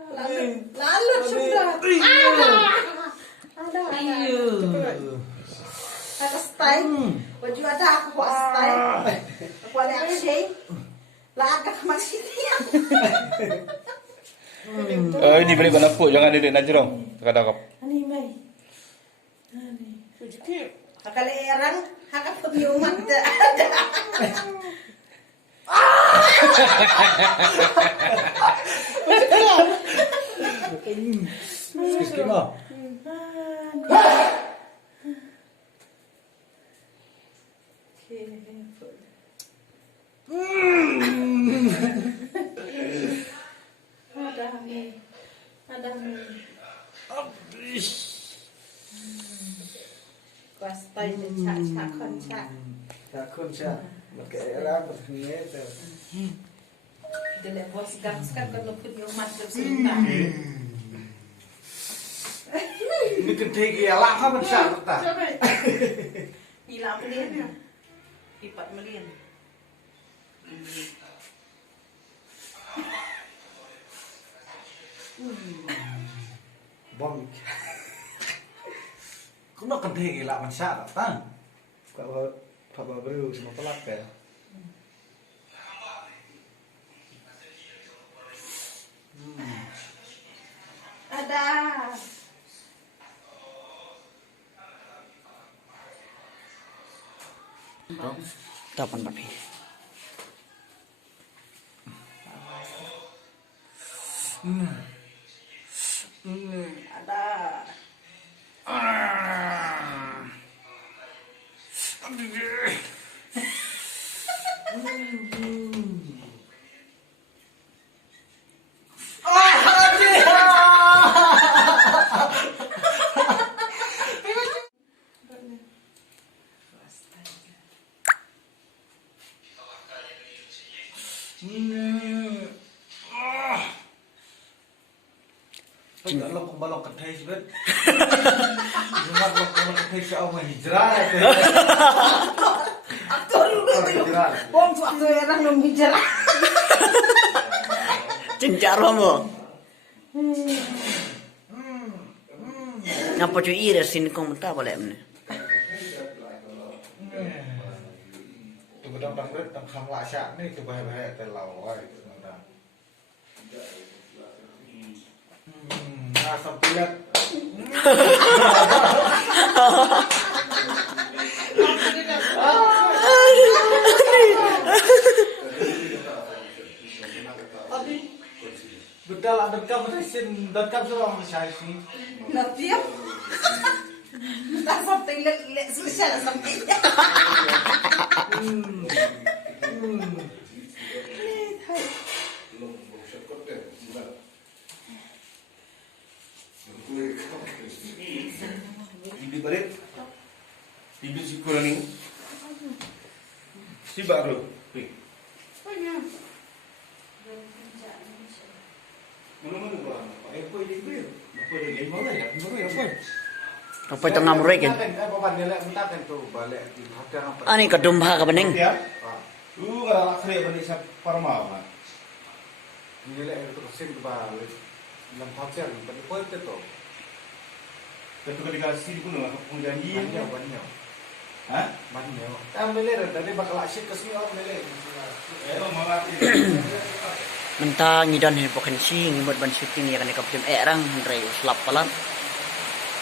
Lalu sudah. Ada. Ada style. Baju ada aku buat style. Aku ada action. Lagak masih dia. Ini balik kau lapuk, jangan dia nak jerong. Kadang kau. Ani mai. Ani. Suji. Hakale erang, hakap pemiuman ada. Sikit mah. Ada. Pasta ini cak konca. Tak kun sia. Pakai era begini tu. Dele bos gamskan kalau pemiuman tersinta. Ini ketik ya lah kan besar tak. Coba. Hilang belian ya. Ipat belian. Bom. Kau nak ketik ya lah besar tak? Kau baru semua pelak ya. Ada. Tapan papi. Ada. Tidak lo balok ketai sebet. Cuma balok ketai siapa hijrah itu. Aktor Hijrah. bom waktu orang nung bicara. Cincar mo. Ngapa cuy ira sin komentar boleh mene. Tu bedang berat tang kham lasak ni tu bahaya terlalu itu sudah. Asam pilat. Betul ada kam resin dan kam suruh saya sih. Natiap. Tak sampai lek selesai sampai. Bibi balik. Bibi sekolah ni. Si baru. Mana-mana orang. Apa ini dia? Apa dia lima orang? Lima orang apa? Apa tengah mereka? Bapak dia lek minta kan tu balik di hotel apa. Ani kedumba ka bening. Ya. Kalau nak kerja balik sa parma. Dia lek itu kesin balik. Dalam hotel tadi poin tu. Tentu ketika si pun nak pun janji. Banyak. Ha? Banyak. Ambil tadi bakal asyik kesini orang ambil. Mama. Mentang ngidan hin pokan si ngimot ban syuting ya kan kapten erang hendrai slap palan.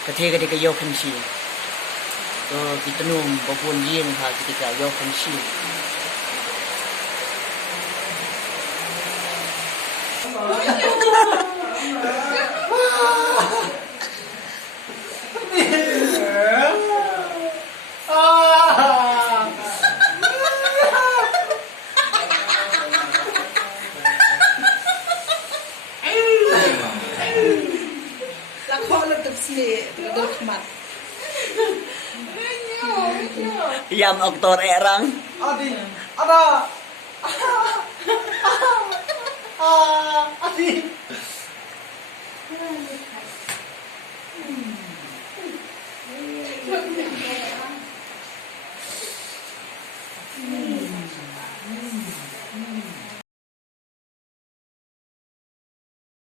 Ketika yo kan si. So kita num babun yin ha ketika yo kan si. Yam aktor erang. Adi, ada. Adi.